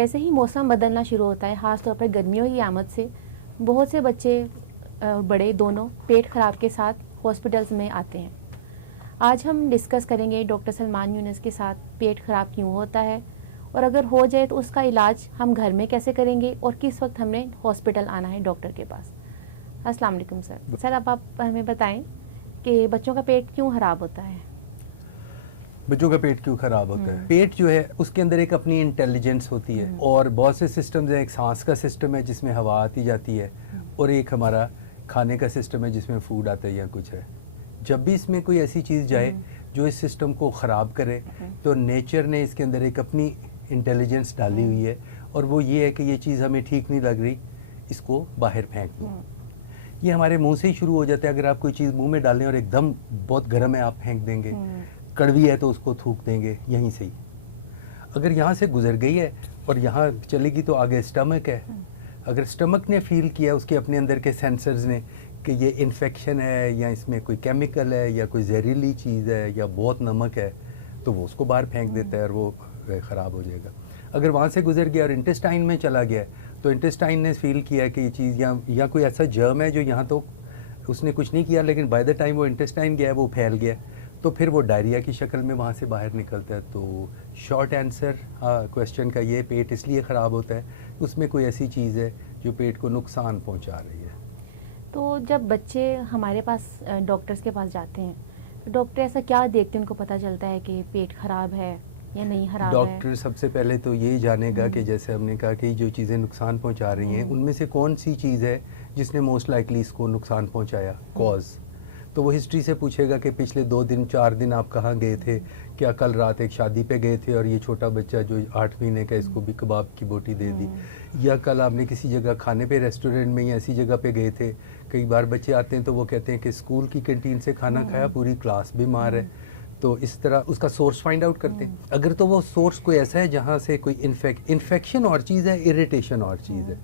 जैसे ही मौसम बदलना शुरू होता है, ख़ास तौर पर गर्मियों की आमद से बहुत से बच्चे बड़े दोनों पेट ख़राब के साथ हॉस्पिटल्स में आते हैं। आज हम डिस्कस करेंगे डॉक्टर सलमान यूनुस के साथ पेट ख़राब क्यों होता है, और अगर हो जाए तो उसका इलाज हम घर में कैसे करेंगे और किस वक्त हमें हॉस्पिटल आना है डॉक्टर के पास। अस्सलाम वालेकुम सर। सर अब आप हमें बताएं कि बच्चों का पेट क्यों ख़राब होता है। बच्चों का पेट क्यों खराब होता है? पेट जो है उसके अंदर एक अपनी इंटेलिजेंस होती है और बहुत से सिस्टम्स हैं। एक सांस का सिस्टम है जिसमें हवा आती जाती है और एक हमारा खाने का सिस्टम है जिसमें फूड आता है या कुछ है। जब भी इसमें कोई ऐसी चीज़ जाए जो इस सिस्टम को ख़राब करे तो नेचर ने इसके अंदर एक अपनी इंटेलिजेंस डाली हुई है और वो ये है कि ये चीज़ हमें ठीक नहीं लग रही, इसको बाहर फेंक दो। ये हमारे मुंह से ही शुरू हो जाता है। अगर आप कोई चीज़ मुंह में डालें और एकदम बहुत गर्म है आप फेंक देंगे, कड़वी है तो उसको थूक देंगे यहीं से ही। अगर यहाँ से गुजर गई है और यहाँ चलेगी तो आगे स्टमक है। अगर स्टमक ने फील किया, उसके अपने अंदर के सेंसर्स ने, कि ये इन्फेक्शन है या इसमें कोई केमिकल है या कोई जहरीली चीज़ है या बहुत नमक है, तो वो उसको बाहर फेंक देता है और वो ख़राब हो जाएगा। अगर वहाँ से गुजर गया और इंटेस्टाइन में चला गया तो इंटेस्टाइन ने फील किया कि ये चीज़ या कोई ऐसा जर्म है जो यहाँ तो उसने कुछ नहीं किया, लेकिन बाय द टाइम वो इंटेस्टाइन गया वो फैल गया, तो फिर वो डायरिया की शक्ल में वहाँ से बाहर निकलता है। तो शॉर्ट आंसर क्वेश्चन का ये, पेट इसलिए ख़राब होता है उसमें कोई ऐसी चीज़ है जो पेट को नुकसान पहुँचा रही है। तो जब बच्चे हमारे पास डॉक्टर्स के पास जाते हैं तो डॉक्टर ऐसा क्या देखते हैं, उनको पता चलता है कि पेट ख़राब है या नहीं ख़राब है? डॉक्टर सबसे पहले तो यही जानेगा कि जैसे हमने कहा कि जो चीज़ें नुकसान पहुँचा रही हैं उनमें से कौन सी चीज़ है जिसने मोस्ट लाइकली इसको नुकसान पहुँचाया, कॉज। तो वो हिस्ट्री से पूछेगा कि पिछले 2 दिन 4 दिन आप कहाँ गए थे, क्या कल रात एक शादी पे गए थे और ये छोटा बच्चा जो 8 महीने का इसको भी कबाब की बोटी दे दी, या कल आपने किसी जगह खाने पे रेस्टोरेंट में या ऐसी जगह पे गए थे। कई बार बच्चे आते हैं तो वो कहते हैं कि स्कूल की कैंटीन से खाना खाया, पूरी क्लास बीमार है। तो इस तरह उसका सोर्स फाइंड आउट करते हैं। अगर तो वो सोर्स कोई ऐसा है जहाँ से कोई इन्फेक्शन और चीज़ है, इरिटेशन और चीज़ है,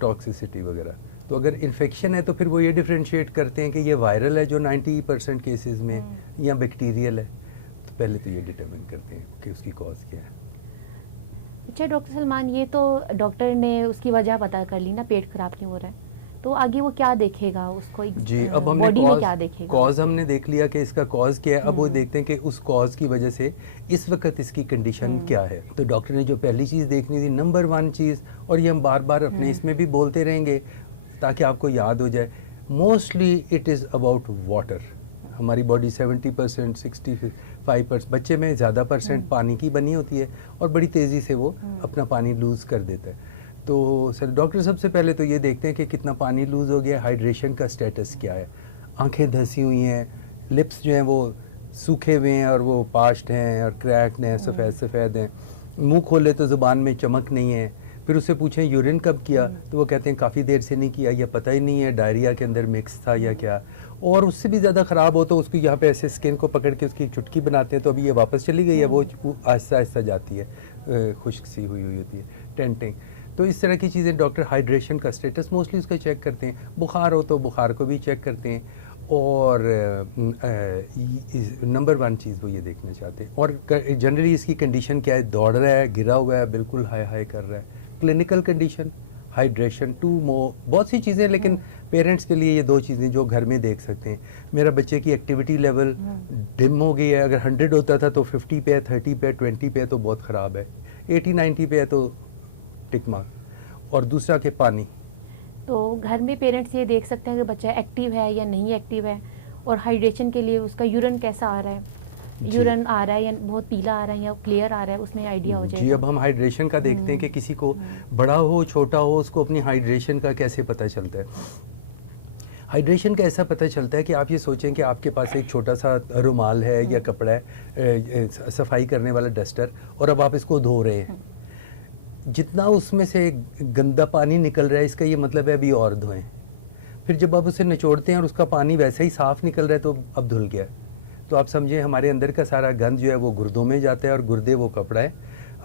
टॉक्सिसिटी वगैरह, तो अगर इन्फेक्शन है तो फिर वो ये डिफ्रेंशिएट करते हैं कि ये वायरल है जो 90% केसेस में, या बैक्टीरियल है। तो पहले तो ये डिटरमिन करते हैं कि उसकी कॉज क्या है। अच्छा डॉक्टर सलमान, ये तो डॉक्टर ने उसकी वजह पता कर ली ना, पेट खराब क्यों हो रहा है, तो आगे वो क्या देखेगा उसको? जी, अब हमने बॉडी में क्या देखेगा? कॉज हमने देख लिया कि इसका कॉज क्या है। अब वो देखते हैं कि उस कॉज की वजह से इस वक्त इसकी कंडीशन क्या है। तो डॉक्टर ने जो पहली चीज़ देखनी थी, नंबर 1 चीज़, और ये हम बार बार अपने इसमें भी बोलते रहेंगे ताकि आपको याद हो जाए, mostly it is about water. हमारी बॉडी 70% 65% बच्चे में ज़्यादा परसेंट पानी की बनी होती है और बड़ी तेज़ी से वो अपना पानी लूज़ कर देता है। तो सर डॉक्टर सबसे पहले तो ये देखते हैं कि कितना पानी लूज़ हो गया, हाइड्रेशन का स्टेटस क्या है। आंखें धंसी हुई हैं, लिप्स जो हैं वो सूखे हुए हैं और वो पाश्ड हैं और क्रैक्ड हैं, सफ़ेद हैं, मुंह खोले तो ज़ुबान में चमक नहीं है। फिर उससे पूछें यूरिन कब किया, तो वो कहते हैं काफ़ी देर से नहीं किया, या पता ही नहीं है डायरिया के अंदर मिक्स था या क्या। और उससे भी ज़्यादा ख़राब हो तो उसको यहाँ पे ऐसे स्किन को पकड़ के उसकी चुटकी बनाते हैं, तो अभी ये वापस चली गई है, वो आहिस्ता आहिस्ता जाती है, खुश्क सी हुई होती है, टेंटिंग। तो इस तरह की चीज़ें डॉक्टर हाइड्रेशन का स्टेटस मोस्टली उसका चेक करते हैं। बुखार हो तो बुखार को भी चेक करते हैं, और नंबर 1 चीज़ वो ये देखना चाहते हैं। और जनरली इसकी कंडीशन क्या है, दौड़ रहा है, गिरा हुआ है, बिल्कुल हाई हाई कर रहा है। क्लिनिकल कंडीशन, हाइड्रेशन, 2 मोर, बहुत सी चीज़ें, लेकिन पेरेंट्स के लिए ये 2 चीज़ें जो घर में देख सकते हैं। मेरा बच्चे की एक्टिविटी लेवल डिम हो गई है, अगर 100 होता था तो 50 पे है, 30 पे है, 20 पे है तो बहुत ख़राब है, 80-90 पे है तो टिक मार्क। और दूसरा के पानी। तो घर में पेरेंट्स ये देख सकते हैं कि बच्चा एक्टिव है या नहीं एक्टिव है, और हाइड्रेशन के लिए उसका यूरिन कैसा आ रहा है, यूरिन आ रहा है या बहुत पीला आ रहा है या क्लियर आ रहा है, उसमें आइडिया हो जाएगा। जी, अब हम हाइड्रेशन का देखते हैं कि किसी को बड़ा हो छोटा हो उसको अपनी हाइड्रेशन का कैसे पता चलता है। हाइड्रेशन का ऐसा पता चलता है कि आप ये सोचें कि आपके पास एक छोटा सा रुमाल है या कपड़ा है, सफाई करने वाला डस्टर, और अब आप इसको धो रहे हैं। जितना उसमें से गंदा पानी निकल रहा है, इसका ये मतलब है अभी और धोएं। फिर जब आप उसे निचोड़ते हैं और उसका पानी वैसे ही साफ़ निकल रहा है तो अब धुल गया। तो आप समझें हमारे अंदर का सारा गंद जो है वो गुर्दों में जाता है, और गुर्दे वो कपड़ा है।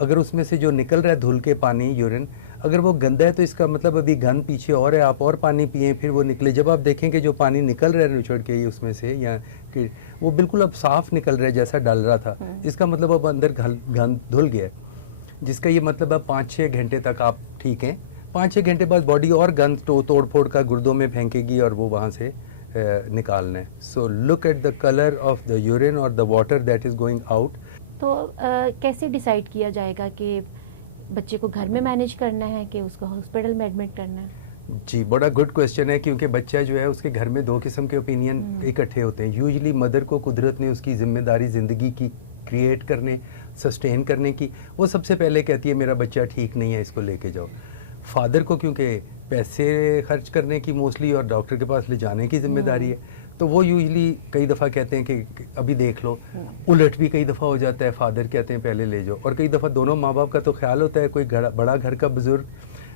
अगर उसमें से जो निकल रहा है धुल के पानी, यूरिन, अगर वो गंदा है तो इसका मतलब अभी गंद पीछे और है, आप और पानी पिए फिर वो निकले। जब आप देखें कि जो पानी निकल रहा है निचोड़ के उसमें से, या कि वो बिल्कुल अब साफ़ निकल रहा है जैसा डल रहा था, इसका मतलब अब अंदर गंद धुल गया है। जिसका ये मतलब है 5-6 घंटे तक आप ठीक हैं। 5-6 घंटे बाद बॉडी और गंद तोड़ फोड़ का गुर्दों में फेंकेगी और वो वहाँ से निकालना है। So look at the colour of the urine और the water that is going out. तो कैसे डिसाइड किया जाएगा कि बच्चे को घर में मैनेज करना है कि उसको हॉस्पिटल में एडमिट करना है? जी, बड़ा गुड क्वेश्चन है, क्योंकि बच्चा जो है उसके घर में 2 किस्म के ओपिनियन इकट्ठे होते हैं। यूजुअली मदर को कुदरत ने उसकी जिम्मेदारी ज़िंदगी की क्रिएट करने, सस्टेन करने की, वो सबसे पहले कहती है मेरा बच्चा ठीक नहीं है, इसको लेके जाओ। फादर को क्योंकि पैसे खर्च करने की मोस्टली और डॉक्टर के पास ले जाने की जिम्मेदारी है, तो वो यूजुअली कई दफ़ा कहते हैं कि अभी देख लो। उलट भी कई दफ़ा हो जाता है, फादर कहते हैं पहले ले जाओ, और कई दफ़ा दोनों माँ बाप का तो ख्याल होता है, कोई बड़ा घर का बुज़ुर्ग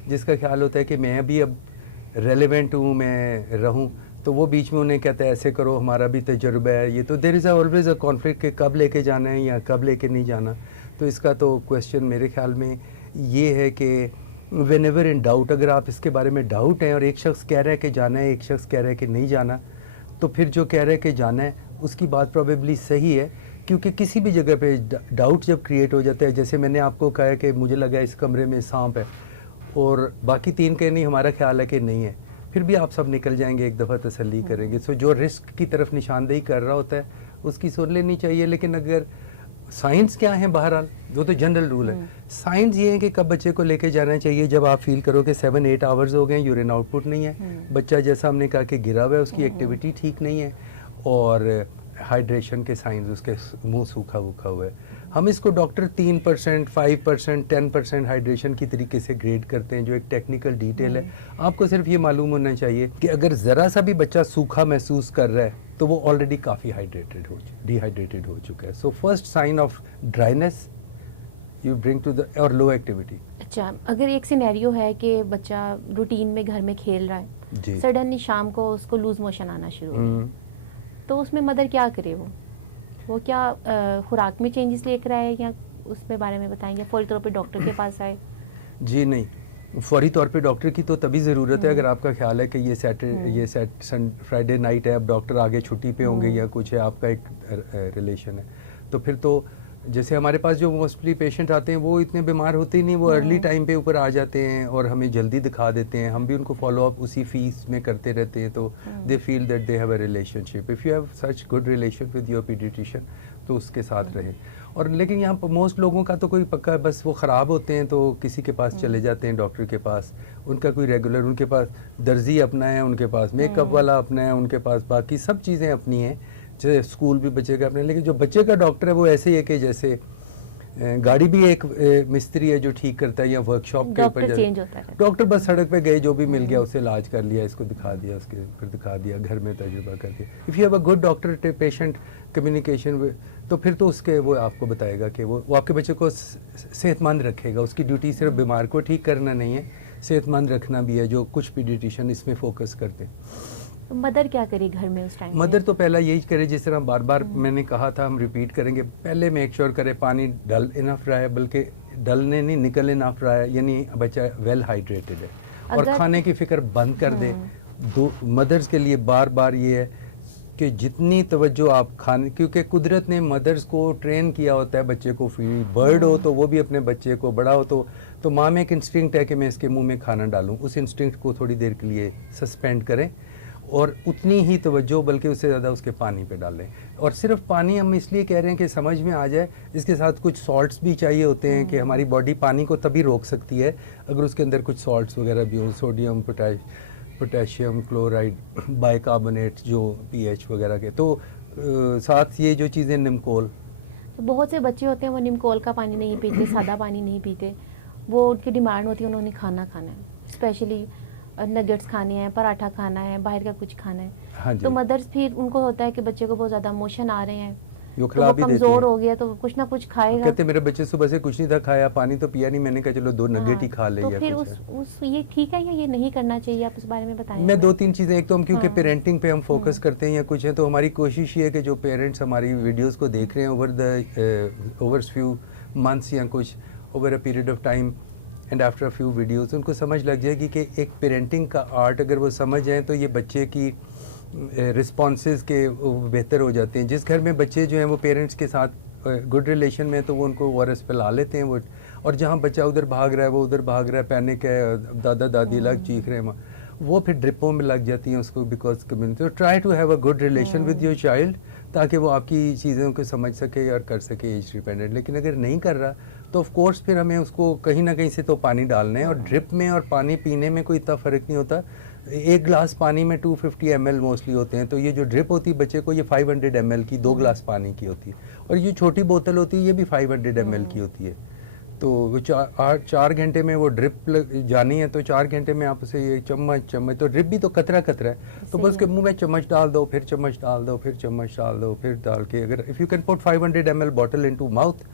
जिसका ख्याल होता है कि मैं भी अब रेलेवेंट हूँ, मैं रहूँ, तो वो बीच में उन्हें कहता है ऐसे करो, हमारा भी तजुर्बा है ये। तो there is always a conflict कि कब लेके जाना है या कब लेके नहीं जाना। तो इसका तो क्वेश्चन मेरे ख्याल में ये है कि वेन एवर इन डाउट, अगर आप इसके बारे में डाउट है और एक शख्स कह रहा है कि जाना है, एक शख्स कह रहा है कि नहीं जाना, तो फिर जो कह रहा है कि जाना है उसकी बात प्रोबेबली सही है, क्योंकि किसी भी जगह पे डाउट जब क्रिएट हो जाता है, जैसे मैंने आपको कहा है कि मुझे लगा इस कमरे में सांप है और बाकी 3 कहे नहीं, हमारा ख्याल है कि नहीं है, फिर भी आप सब निकल जाएंगे, एक दफ़ा तसल्ली करेंगे। सो जो रिस्क की तरफ निशानदेही कर रहा होता है उसकी सुन लेनी चाहिए। लेकिन अगर साइंस क्या है, बहरहाल वो तो जनरल रूल है। साइंस ये है कि कब बच्चे को लेके जाना चाहिए, जब आप फील करो कि 7-8 आवर्स हो गए, यूरिन आउटपुट नहीं है, बच्चा जैसा हमने कहा कि गिरा हुआ है, उसकी एक्टिविटी ठीक नहीं है और हाइड्रेशन के साइंस, उसके मुंह सूखा वूखा हुआ है। हम इसको डॉक्टर 3%, 5%, 10% हाइड्रेशन की तरीके से ग्रेड करते हैं, जो एक टेक्निकल डिटेल है। आपको सिर्फ ये मालूम होना चाहिए कि अगर ज़रा सा भी बच्चा सूखा महसूस कर रहा है तो वो ऑलरेडी काफ़ी डिहाइड्रेटेड हो चुका है। So first sign of dryness you bring to the और लो एक्टिविटी। अच्छा, अगर एक सिनेरियो है कि बच्चा रूटीन में घर में खेल रहा है, सडनली शाम को उसको लूज मोशन आना शुरू हो गया, तो उसमें मदर क्या करे? वो क्या खुराक में चेंजेस लेकर आए या उसके बारे में बताएंगे? फौरी तौर पे डॉक्टर के पास आए? जी नहीं, फौरी तौर पे डॉक्टर की तो तभी ज़रूरत है अगर आपका ख्याल है कि ये फ्राइडे नाइट है, अब डॉक्टर आगे छुट्टी पे होंगे या कुछ है, आपका एक रिलेशन है, तो फिर तो जैसे हमारे पास जो मोस्टली पेशेंट आते हैं वो इतने बीमार होते ही नहीं, वो अर्ली टाइम पे ऊपर आ जाते हैं और हमें जल्दी दिखा देते हैं। हम भी उनको फॉलो अप उसी फीस में करते रहते हैं, तो they feel that they have a relationship. If you have such good relation with your paediatrician तो उसके साथ रहें। और लेकिन यहाँ पर मोस्ट लोगों का तो कोई पक्का, बस वो ख़राब होते हैं तो किसी के पास चले जाते हैं, डॉक्टर के पास, उनका कोई रेगुलर, उनके पास दर्जी अपना है, उनके पास मेकअप वाला अपना है, उनके पास बाकी सब चीज़ें अपनी हैं, जैसे स्कूल भी बच्चे का अपने। लेकिन जो बच्चे का डॉक्टर है वो ऐसे ही है कि जैसे गाड़ी भी एक मिस्त्री है जो ठीक करता है या वर्कशॉप के ऊपर चेंज होता है। डॉक्टर बस सड़क पे गए, जो भी मिल गया उसे इलाज कर लिया, इसको दिखा दिया, उसके फिर दिखा दिया, घर में तजुर्बा कर दिया। If you have a good doctor patient communication, तो फिर तो उसके वो आपको बताएगा कि वो आपके बच्चे को सेहतमंद रखेगा। उसकी ड्यूटी सिर्फ बीमार को ठीक करना नहीं है, सेहतमंद रखना भी है, जो कुछ पीडियाट्रिशियन इसमें फोकस करते हैं। तो मदर क्या करे घर में उस टाइम? मदर तो पहला यही करे, जिस तरह बार बार मैंने कहा था, हम रिपीट करेंगे, पहले मेक श्योर करे पानी डल इनफ रहा है, बल्कि डलने नहीं, निकल इनफ रहा है, यानी बच्चा वेल हाइड्रेटेड है। और खाने की फिक्र बंद कर दे। दो मदर्स के लिए बार बार ये है कि जितनी तवज्जो आप खाने, क्योंकि कुदरत ने मदर्स को ट्रेन किया होता है बच्चे को फीड, बर्ड हो तो वो भी अपने बच्चे को, बड़ा हो तो माँ में एक इंस्टिंक्ट है कि मैं इसके मुंह में खाना डालूं, उस इंस्टिंक्ट को थोड़ी देर के लिए सस्पेंड करें और उतनी ही तवज्जो, बल्कि उससे ज़्यादा उसके पानी पे डालें। और सिर्फ पानी हम इसलिए कह रहे हैं कि समझ में आ जाए, इसके साथ कुछ सॉल्ट्स भी चाहिए होते हैं कि हमारी बॉडी पानी को तभी रोक सकती है अगर उसके अंदर कुछ सॉल्ट्स वगैरह भी हो, सोडियम, पोटेशियम क्लोराइड, बाइकार्बोनेट, जो पीएच वगैरह के, तो साथ ये जो चीज़ें निमकोल। तो बहुत से बच्चे होते हैं वो निमकोल का पानी नहीं पीते, सादा पानी नहीं पीते, वो उनकी डिमांड होती है उन्होंने खाना खाना है, स्पेशली नगेट्स खाने हैं, पराठा खाना है, बाहर का कुछ खाना है। हाँ तो मदर्स फिर उनको होता है कि बच्चे को बहुत ज़्यादा मोशन आ रहे हैं, वो तो वो कमज़ोर हो गया तो कुछ ना कुछ खाएगा। कहते मेरे बच्चे सुबह से कुछ नहीं था खाया, पानी तो पिया नहीं, मैंने कहा चलो 2 नगेट ही खा ले। तो या फिर कुछ ये ठीक है या ये नहीं करना चाहिए, आप इस बारे में बताएं। मैं 2-3 चीज़ें, एक तो हम क्योंकि पेरेंटिंग पे हम फोकस करते हैं या कुछ है, तो हमारी कोशिश ये है कि जो पेरेंट्स हमारी वीडियोस को देख रहे हैं ओवर फ्यू मंथ्स या कुछ over a period of time and after a few videos, उनको समझ लग जाएगी कि एक पेरेंटिंग का आर्ट अगर वो समझ जाएँ तो ये बच्चे की रिस्पॉन्सेज के बेहतर हो जाते हैं। जिस घर में बच्चे जो हैं वो पेरेंट्स के साथ गुड रिलेशन में तो वो उनको ORS पिला लेते हैं वो, और जहाँ बच्चा उधर भाग रहा है वो उधर भाग रहा है, पैनिक है, दादा दादी अलग चीख रहे हैं, वो फिर ड्रिपों में लग जाती हैं उसको, बिकॉज कम्युनिटी। तो try to have a good relation with your child, ताकि वो आपकी चीज़ों को समझ सके और कर सके एज डिपेंडेंट। लेकिन अगर नहीं कर रहा तो ऑफ कोर्स फिर हमें उसको कहीं ना कहीं से तो पानी डालना है, और ड्रिप में और पानी पीने में कोई इतना फ़र्क नहीं होता। एक गिलास पानी में 250 ml मोस्टली होते हैं, तो ये जो ड्रिप होती है बच्चे को, ये 500 ml की 2 गिलास पानी की होती है, और ये छोटी बोतल होती है ये भी 500 ml की होती है। तो वो 4 घंटे में वो ड्रिप जानी है, तो 4 घंटे में आप उसे ये चम्मच, तो ड्रिप भी तो कतरा कतरा है, तो बस के मुंह में चम्मच डाल दो, फिर चम्मच डाल दो, फिर चम्मच डाल दो, फिर डाल के अगर if you can put 500 ml bottle into mouth,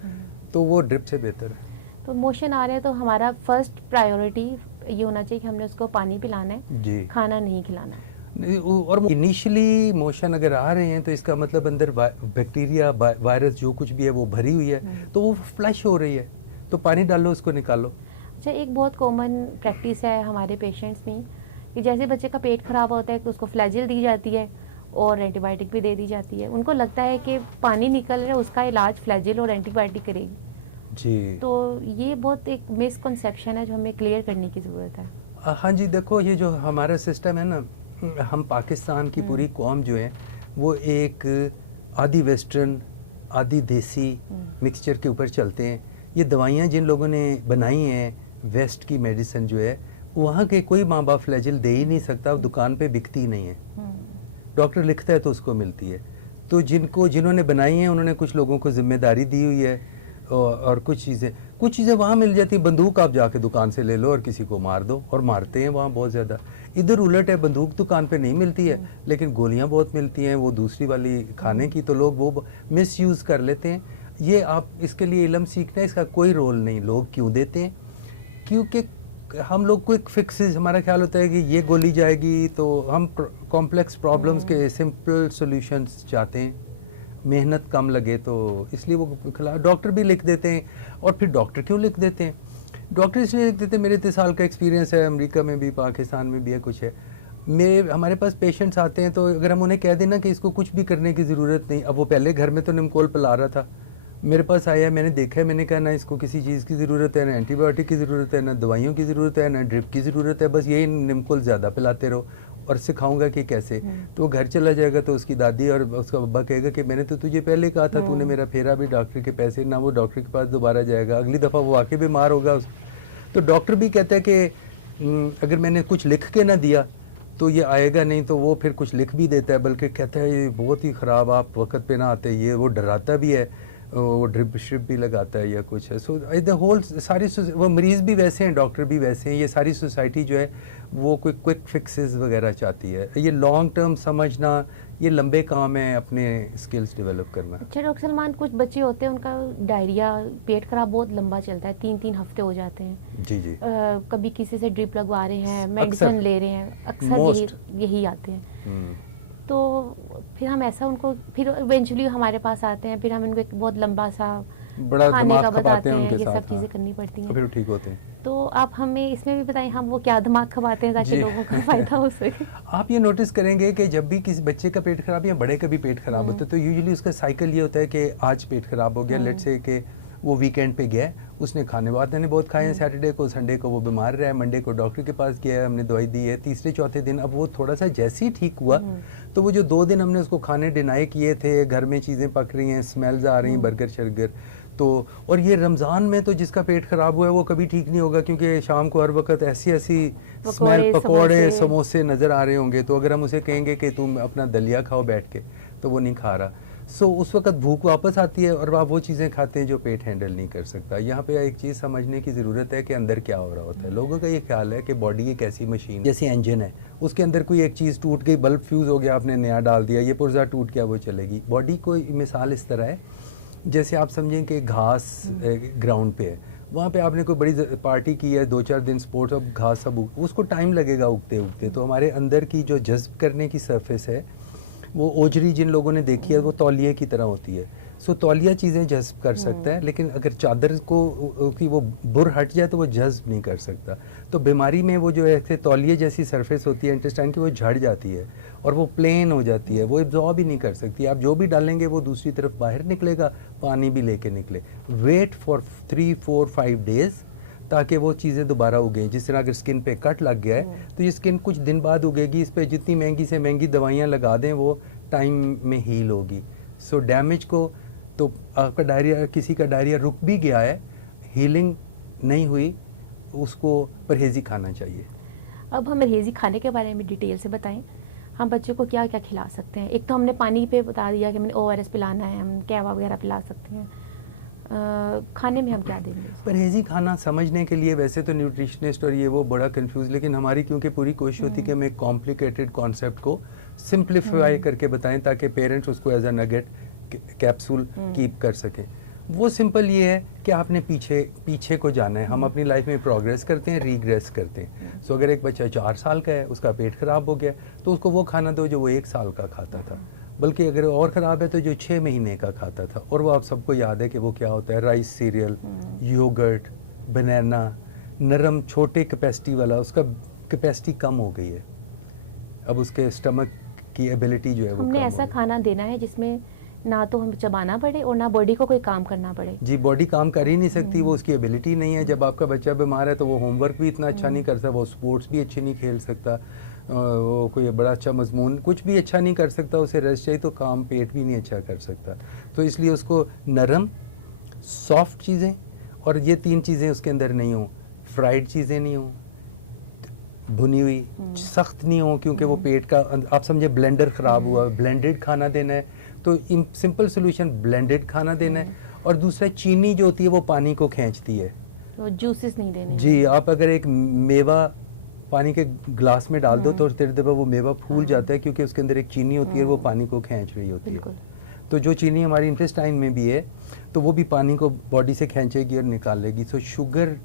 तो वो ड्रिप से बेहतर है। तो मोशन आ रहे हैं तो हमारा फर्स्ट प्रायोरिटी ये होना चाहिए कि हमने उसको पानी पिलाना है जी, खाना नहीं खिलाना है। और इनिशियली मोशन अगर आ रहे हैं तो इसका मतलब अंदर बैक्टीरिया वायरस जो कुछ भी है वो भरी हुई है, तो वो फ्लश हो रही है, तो पानी डालो उसको निकालो। अच्छा, एक बहुत कॉमन प्रैक्टिस है हमारे पेशेंट्स में कि जैसे बच्चे का पेट खराब होता है तो उसको फ्लैजिल दी जाती है और एंटीबायोटिक भी दे दी जाती है। उनको लगता है कि पानी निकल रहा है उसका इलाज फ्लैजिल और एंटीबायोटिक करेगी। जी, तो ये बहुत एक मिसकंसेप्शन है जो हमें क्लियर करने की ज़रूरत है। हाँ जी, देखो ये जो हमारा सिस्टम है ना, हम पाकिस्तान की पूरी कौम जो है वो एक आधी वेस्टर्न आधी देसी मिक्सचर के ऊपर चलते हैं। ये दवाइयाँ जिन लोगों ने बनाई हैं वेस्ट की मेडिसिन जो है, वहाँ के कोई माँ बाप फ्लैजिल दे ही नहीं सकता, दुकान पे बिकती नहीं है, डॉक्टर लिखता है तो उसको मिलती है। तो जिन्होंने बनाई हैं उन्होंने कुछ लोगों को जिम्मेदारी दी हुई है, और कुछ चीज़ें वहाँ मिल जाती है। बंदूक आप जाके दुकान से ले लो और किसी को मार दो, और मारते हैं वहाँ बहुत ज़्यादा। इधर उलट है, बंदूक दुकान पे नहीं मिलती है लेकिन गोलियाँ बहुत मिलती हैं वो दूसरी वाली खाने की, तो लोग वो मिस यूज़ कर लेते हैं। ये आप इसके लिए इल्म सीखना है, इसका कोई रोल नहीं। लोग क्यों देते हैं? क्योंकि हम लोग क्विक फिक्सेस, हमारा ख्याल होता है कि ये गोली जाएगी, तो हम कॉम्प्लेक्स प्रॉब्लम्स के सिंपल सॉल्यूशंस चाहते हैं, मेहनत कम लगे, तो इसलिए वो खिलाफ डॉक्टर भी लिख देते हैं। और फिर डॉक्टर क्यों लिख देते हैं? डॉक्टर इसलिए लिख देते हैं, मेरे 3 साल का एक्सपीरियंस है, अमेरिका में भी पाकिस्तान में भी है, कुछ है। हमारे पास पेशेंट्स आते हैं, तो अगर हम उन्हें कह दें ना कि इसको कुछ भी करने की ज़रूरत नहीं, अब वो पहले घर में तो निमकोल पिला रहा था, मेरे पास आया, मैंने देखा है, मैंने कहा ना इसको किसी चीज़ की ज़रूरत है, ना एंटीबायोटिक की ज़रूरत है, ना दवाइयों की ज़रूरत है, ना ड्रिप की ज़रूरत है, बस यही निमकोल ज़्यादा पिलाते रहो और सिखाऊंगा कि कैसे। तो वो घर चला जाएगा तो उसकी दादी और उसका अब्बा कहेगा कि मैंने तो तुझे पहले कहा था, तूने मेरा फेरा भी डॉक्टर के पैसे, ना वो डॉक्टर के पास दोबारा जाएगा, अगली दफ़ा वो आके बीमार होगा। तो डॉक्टर भी कहता है कि अगर मैंने कुछ लिख के ना दिया तो ये आएगा नहीं, तो वो फिर कुछ लिख भी देता है, बल्कि कहता है ये बहुत ही ख़राब, आप वक्त पे ना आते, ये वो डराता भी है, वो ड्रिप श्रिप भी लगाता है या कुछ है। सो द होल सारी वो मरीज़ भी वैसे हैं, डॉक्टर भी वैसे हैं, ये सारी सोसाइटी जो है वो कोई क्विक फिक्सेस वगैरह चाहती है। ये लॉन्ग टर्म समझना, ये लंबे काम है अपने स्किल्स डेवलप करना। अच्छा डॉक्टर सलमान, कुछ बच्चे होते हैं उनका डायरिया, पेट खराब बहुत लंबा चलता है, 3-3 हफ्ते हो जाते हैं। जी जी, कभी किसी से ड्रिप लगवा रहे हैं, मेडिसिन ले रहे हैं, अक्सर यही आते हैं। तो फिर हम ऐसा उनको, फिर इवेंचुअली हमारे पास आते हैं, फिर हम इनको एक बहुत लंबा सा बड़ा खाने का दिमाग बताते खपाते हैं हैं, उनके ये सब साथ, चीज़ें करनी पड़ती हैं, फिर ठीक होते हैं। तो आप हमें इसमें भी बताएं हम वो क्या दिमाग खपाते हैं ताकि लोगों को फ़ायदा हो सके। आप ये नोटिस करेंगे कि जब भी किसी बच्चे का पेट खराब या बड़े का भी पेट खराब होता है, तो यूजुअली उसका साइकिल ये होता है कि आज पेट खराब हो गया, लेट्स से कि वो वीकेंड पे गया, उसने खाने वाने बहुत खाए हैं, सैटरडे को संडे को वो बीमार रहा है, मंडे को डॉक्टर के पास गया है, हमने दवाई दी है, तीसरे चौथे दिन अब वो थोड़ा सा जैसे ही ठीक हुआ, तो वो जो 2 दिन हमने उसको खाने डिनाई किए थे, घर में चीज़ें पक रही हैं, स्मेल्स आ रही हैं, बर्गर शर्गर, तो और ये रमज़ान में तो जिसका पेट ख़राब हुआ है वो कभी ठीक नहीं होगा, क्योंकि शाम को हर वक्त ऐसी स्मेल, पकौड़े समोसे नज़र आ रहे होंगे, तो अगर हम उसे कहेंगे कि तुम अपना दलिया खाओ बैठ के, तो वो नहीं खा रहा। सो उस वक्त भूख वापस आती है और आप वो चीज़ें खाते हैं जो पेट हैंडल नहीं कर सकता। यहाँ पे एक चीज़ समझने की ज़रूरत है कि अंदर क्या हो रहा होता है। लोगों का ये ख्याल है कि बॉडी एक ऐसी मशीन जैसे इंजन है, उसके अंदर कोई एक चीज़ टूट गई, बल्ब फ्यूज़ हो गया, आपने नया डाल दिया, ये पुर्जा टूट गया वो चलेगी। बॉडी को मिसाल इस तरह है जैसे आप समझें कि घास ग्राउंड पे है, वहाँ पे आपने कोई बड़ी पार्टी की है, 2-4 दिन स्पोर्ट्स, अब घास सब उसको टाइम लगेगा उगते उगते। तो हमारे अंदर की जो जज्ब करने की सरफेस है, वो ओजरी जिन लोगों ने देखी है वो तौलिए की तरह होती है। सो तौलिया चीज़ें जज्ब कर सकता है, लेकिन अगर चादर को की वो बुर हट जाए तो वो जज्ब नहीं कर सकता। तो बीमारी में वो जो है तौलिया जैसी सरफेस होती है इंटेस्टाइन की, वो झड़ जाती है और वो प्लेन हो जाती है, वो एब्जॉर्ब ही नहीं कर सकती। आप जो भी डालेंगे वो दूसरी तरफ बाहर निकलेगा, पानी भी लेके निकले। वेट फॉर 3, 4, 5 डेज़ ताकि वो चीज़ें दोबारा उगें। जिस तरह अगर स्किन पे कट लग गया है तो ये स्किन कुछ दिन बाद उगेगी। इस पे जितनी महंगी से महंगी दवाइयाँ लगा दें वो टाइम में हील होगी। सो डैमेज को तो आपका डायरिया, किसी का डायरिया रुक भी गया है, हीलिंग नहीं हुई, उसको परहेज़ी खाना चाहिए। अब हम परहेज़ी खाने के बारे में डिटेल से बताएं। हम बच्चों को क्या क्या खिला सकते हैं? एक तो हमने पानी पे बता दिया कि मैंने ORS पिलाना है, हम कैवा वगैरह पिला सकते हैं। खाने में हम क्या देंगे? परहेज़ी खाना समझने के लिए वैसे तो न्यूट्रिशनिस्ट और ये वो बड़ा कंफ्यूज, लेकिन हमारी क्योंकि पूरी कोशिश होती है कि हम एक कॉम्प्लिकेटेड कॉन्सेप्ट को सिंप्लीफाई करके बताएं ताकि पेरेंट्स उसको as a nugget capsule keep कर सकें। वो सिंपल ये है कि आपने पीछे को जाना है। हम अपनी लाइफ में प्रोग्रेस करते हैं, रीग्रेस करते हैं। सो अगर एक बच्चा 4 साल का है, उसका पेट ख़राब हो गया, तो उसको वो खाना दो जो वो 1 साल का खाता था। बल्कि अगर और ख़राब है तो जो 6 महीने का खाता था। और वो आप सबको याद है कि वो क्या होता है, राइस सीरियल, योगर्ट, बनाना, नरम छोटे कैपेसिटी वाला, उसका कैपेसिटी कम हो गई है। अब उसके स्टमक की एबिलिटी जो है वो हमने कम ऐसा खाना देना है जिसमें ना तो हम चबाना पड़े और ना बॉडी को कोई काम करना पड़े। जी, बॉडी काम कर ही नहीं सकती, वो उसकी एबिलिटी नहीं है। जब आपका बच्चा बीमार है तो वो होमवर्क भी इतना अच्छा नहीं कर सकता, वो स्पोर्ट्स भी अच्छे नहीं खेल सकता, वो कोई बड़ा अच्छा मजमून कुछ भी अच्छा नहीं कर सकता, उसे रेस्ट चाहिए, तो काम पेट भी नहीं अच्छा कर सकता। तो इसलिए उसको नरम सॉफ्ट चीज़ें, और ये 3 चीज़ें उसके अंदर नहीं हो, फ्राइड चीज़ें नहीं हो, भुनी हुई सख्त नहीं हो, क्योंकि वो पेट का आप समझे ब्लेंडर ख़राब हुआ। ब्लेंडेड खाना देना है तो सिंपल सोल्यूशन ब्लेंडेड खाना देना है। और दूसरा, चीनी जो होती है वो पानी को खींचती है, तो जूसेस नहीं देने। जी, आप अगर एक मेवा पानी के ग्लास में डाल दो तो तेरे दफ़ा वो मेवा फूल जाता है, क्योंकि उसके अंदर एक चीनी होती है, वो पानी को खींच रही होती है। तो जो चीनी हमारी इंटेस्टाइन में भी है तो वो भी पानी को बॉडी से खींचेगी और निकालेगी। सो शुगर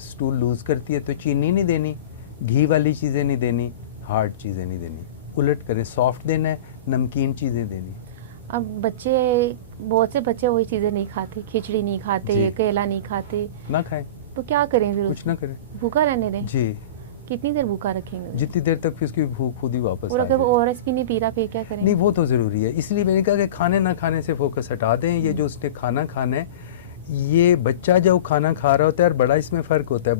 स्टूल लूज़ करती है, तो चीनी नहीं देनी, घी वाली चीज़ें नहीं देनी, हार्ड चीज़ें नहीं देनी, उलट करें, सॉफ्ट देना है, नमकीन चीज़ें देनी। अब बच्चे, बहुत से बच्चे वही चीज़ें नहीं खाते, खिचड़ी नहीं खाते, केला नहीं खाते, ना खाएं, तो क्या करें फिर? कुछ ना करें, भूखा रहने दें। जी, कितनी देर भूखा रखेंगे? जितनी देर तक फिर उसकी भूख खुद ही वापस और आ अगर वो जाए। ORS भी नहीं पी रहा फिर क्या करें? नहीं, वो तो ज़रूरी है। इसलिए मैंने कहा कि खाने ना खाने से फोकस हटा दें। ये जो उसने खाना खाना है, ये बच्चा जब खाना खा रहा होता है और बड़ा, इसमें फ़र्क होता है।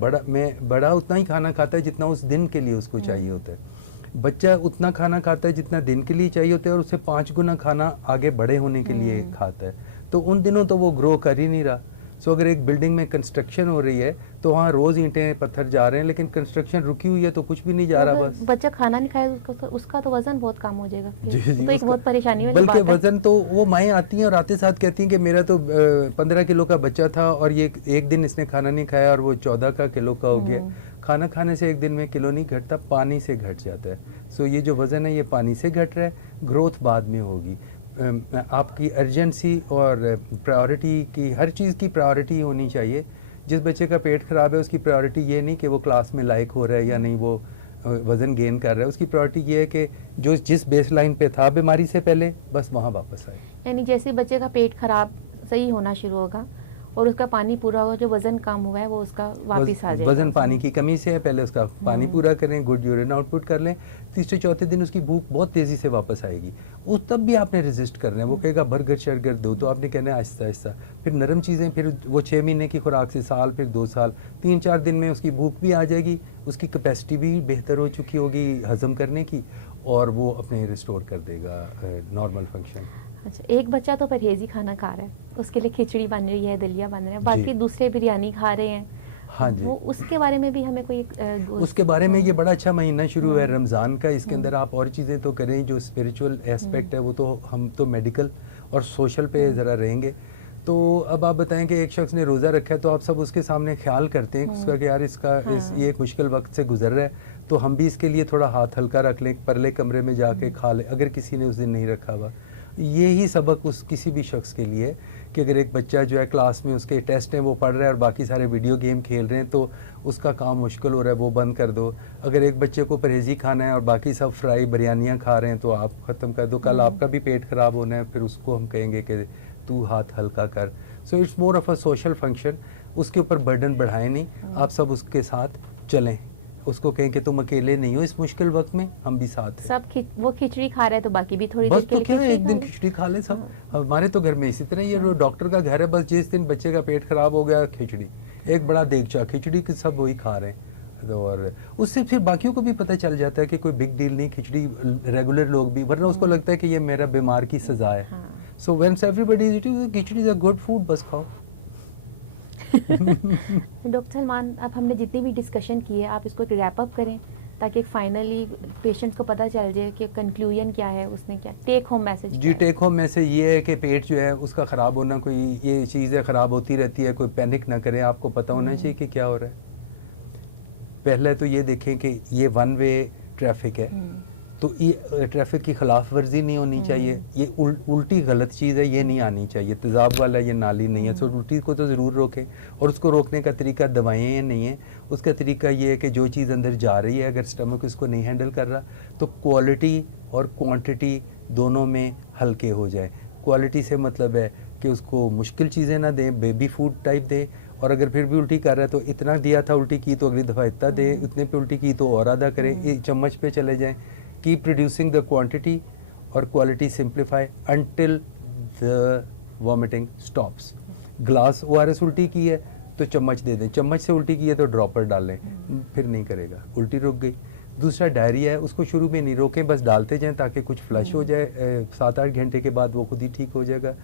बड़ा उतना ही खाना खाता है जितना उस दिन के लिए उसको चाहिए होता है। बच्चा उतना खाना खाता है जितना दिन के लिए चाहिए होता है, और उससे 5 गुना खाना आगे बड़े होने के लिए खाता है। तो उन दिनों तो वो ग्रो कर ही नहीं रहा। सो अगर एक बिल्डिंग में कंस्ट्रक्शन हो रही है तो वहाँ रोज़ ईंटें पत्थर जा रहे हैं, लेकिन कंस्ट्रक्शन रुकी हुई है तो कुछ भी नहीं जा रहा। बस बच्चा खाना नहीं खाए उसका तो वजन बहुत कम हो जाएगा। जी, तो एक बहुत परेशानी वाली बल्कि बात है। वजन तो वो माएँ आती हैं और आते साथ कहती हैं कि मेरा तो 15 किलो का बच्चा था और ये एक दिन इसने खाना नहीं खाया और वो 14 किलो का हो गया। खाना खाने से एक दिन में किलो नहीं घटता, पानी से घट जाता है। सो ये जो वज़न है ये पानी से घट रहा है, ग्रोथ बाद में होगी। आपकी अर्जेंसी और प्रायोरिटी की, हर चीज़ की प्रायोरिटी होनी चाहिए। जिस बच्चे का पेट ख़राब है उसकी प्रायोरिटी ये नहीं कि वो क्लास में लायक हो रहा है या नहीं, वो वज़न गेन कर रहा है। उसकी प्रायोरिटी ये है कि जो जिस बेस लाइन पे था बीमारी से पहले, बस वहाँ वापस आए। यानी जैसे बच्चे का पेट खराब सही होना शुरू होगा और उसका पानी पूरा होगा, जो वजन कम हुआ है वो उसका वापस आ जाएगा। वजन पानी की कमी से है, पहले उसका पानी पूरा करें, गुड यूरिन आउटपुट कर लें, तीसरे चौथे दिन उसकी भूख बहुत तेज़ी से वापस आएगी। उस तब भी आपने रेजिस्ट करना है। वो कहेगा बर्गर शर्गर दो, तो आपने कहना है आहिस्ता आहिस्ता, फिर नरम चीज़ें, फिर वो 6 महीने की खुराक से साल, फिर 2 साल, 3-4 दिन में उसकी भूख भी आ जाएगी, उसकी कैपेसिटी भी बेहतर हो चुकी होगी हज़म करने की, और वो अपने रिस्टोर कर देगा नॉर्मल फंक्शन। अच्छा, एक बच्चा तो परहेजी खाना खा रहा है, उसके लिए खिचड़ी बन रही है, दलिया बन रहा है, बाकी दूसरे बिरयानी खा रहे हैं। हाँ जी, वो उसके बारे में भी हमें कोई उसके बारे में ये बड़ा अच्छा महीना शुरू हुआ है रमज़ान का। इसके अंदर आप और चीज़ें तो करें, जो स्पिरिचुअल एस्पेक्ट है वो तो हम तो मेडिकल और सोशल पे ज़रा रहेंगे। तो अब आप बताएं कि एक शख्स ने रोज़ा रखा है तो आप सब उसके सामने ख्याल करते हैं उसका कि यार इसका ये एक मुश्किल वक्त से गुजर रहा है, तो हम भी इसके लिए थोड़ा हाथ हल्का रख लें, परले कमरे में जाके खा लें अगर किसी ने उस दिन नहीं रखा हुआ। यही सबक उस किसी भी शख्स के लिए कि अगर एक बच्चा जो है क्लास में उसके टेस्ट हैं वो पढ़ रहा है और बाकी सारे वीडियो गेम खेल रहे हैं तो उसका काम मुश्किल हो रहा है, वो बंद कर दो। अगर एक बच्चे को परहेज़ी खाना है और बाकी सब फ्राई बिरयानियाँ खा रहे हैं तो आप ख़त्म कर दो। कल आपका भी पेट ख़राब होना है, फिर उसको हम कहेंगे कि तू हाथ हल्का कर। So it's more of a social function. उसके ऊपर बर्डन बढ़ाएं नहीं, आप सब उसके साथ चलें, उसको कहें कि तुम अकेले नहीं हो इस मुश्किल वक्त में, हम भी साथ हैं। सब वो खिचड़ी खा रहा है तो बाकी भी थोड़ी बस देर के तो लिए क्या खिचड़ी एक दिन खा ले। खिचड़ी खा ले सब। हमारे तो घर में इसी तरह ये डॉक्टर का घर है, बस जिस दिन बच्चे का पेट खराब हो गया खिचड़ी, एक बड़ा देगचा खिचड़ी के सब वही खा रहे हैं। और उससे फिर बाकियों को भी पता चल जाता है कि कोई बिग डील नहीं, खिचड़ी रेगुलर लोग भी, वरना उसको लगता है कि ये मेरा बीमार की सजा है। So when everybody is eating khichdi is a good food, बस खाओ। डॉक्टर सलमान, अब हमने जितनी भी डिस्कशन की है आप इसको रैप अप करें ताकि फाइनली पेशेंट को पता चल जाए कि कंक्लूजन क्या है, उसने क्या टेक होम मैसेज। जी टेक होम मैसेज ये है कि पेट जो है उसका ख़राब होना कोई ये चीज़ ख़राब होती रहती है, कोई पैनिक ना करें, आपको पता होना चाहिए कि क्या हो रहा है। पहले तो ये देखें कि ये वन वे ट्रैफिक है, तो ये ट्रैफिक की खिलाफ वर्जी नहीं होनी चाहिए, ये उल्टी गलत चीज़ है, ये नहीं आनी चाहिए, तेज़ाब वाला ये नाली नहीं है। तो उल्टी को तो ज़रूर रोकें, और उसको रोकने का तरीका दवाएं नहीं है, उसका तरीका ये है कि जो चीज़ अंदर जा रही है अगर स्टमक इसको नहीं हैंडल कर रहा तो क्वालिटी और क्वांटिटी दोनों में हल्के हो जाए। क्वालिटी से मतलब है कि उसको मुश्किल चीज़ें ना दें, बेबी फूड टाइप दें, और अगर फिर भी उल्टी कर रहा है तो इतना दिया था उल्टी की तो अगली दफ़ा इतना दें, इतने पे उल्टी की तो और आधा करें, ये चम्मच पे चले जाएं। कीप रिड्यूसिंग द क्वांटिटी और quality simplify until the vomiting stops. Glass ORS उल्टी की है तो चम्मच दे दें, चम्मच से उल्टी की है तो ड्रॉपर डाल लें, फिर नहीं करेगा, उल्टी रुक गई। दूसरा डायरिया है, उसको शुरू में नहीं रोकें, बस डालते जाएं ताकि कुछ फ्लश हो जाए, 7-8 घंटे के बाद वो खुद ही ठीक हो जाएगा।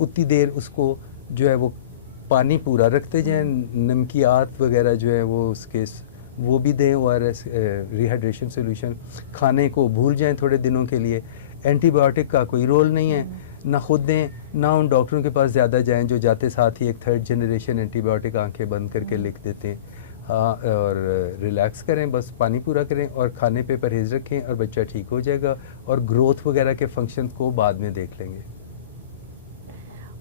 उतनी देर उसको जो है वो पानी पूरा रखते जाएं, नमकियात वगैरह जो है वो उसके वो भी दें, ORS रिहाइड्रेशन सोल्यूशन। खाने को भूल जाएं थोड़े दिनों के लिए, एंटीबायोटिक का कोई रोल नहीं है, ना खुद दें ना उन डॉक्टरों के पास ज़्यादा जाएं जो जाते साथ ही एक 3rd जनरेशन एंटीबायोटिक आंखें बंद करके लिख देते हैं। हाँ, और रिलैक्स करें, बस पानी पूरा करें और खाने पे परहेज़ रखें और बच्चा ठीक हो जाएगा, और ग्रोथ वगैरह के फंक्शन को बाद में देख लेंगे।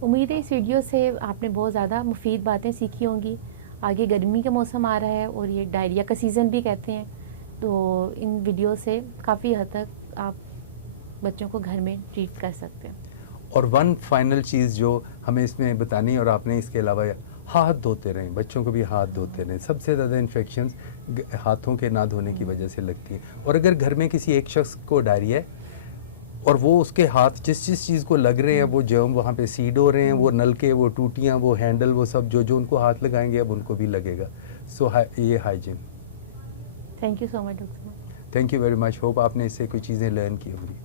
उम्मीद है इस वीडियो से आपने बहुत ज़्यादा मुफीद बातें सीखी होंगी। आगे गर्मी का मौसम आ रहा है और ये डायरिया का सीज़न भी कहते हैं, तो इन वीडियो से काफ़ी हद तक आप बच्चों को घर में ट्रीट कर सकते हैं। और वन फाइनल चीज़ जो हमें इसमें बतानी, और आपने इसके अलावा हाथ धोते रहें, बच्चों को भी हाथ धोते रहें। सबसे ज़्यादा इन्फेक्शंस हाथों के ना धोने की वजह से लगती हैं। और अगर घर में किसी एक शख्स को डायरिया है और वो उसके हाथ जिस चीज़ को लग रहे हैं वो जर्म वहाँ पे सीड हो रहे हैं, वो नलके, वो टूटियाँ, वो हैंडल, वो सब जो उनको हाथ लगाएंगे अब उनको भी लगेगा। सो ये hygiene. Thank you so much doctor. Thank you very much. Hope आपने इससे कुछ चीज़ें लर्न की होंगी।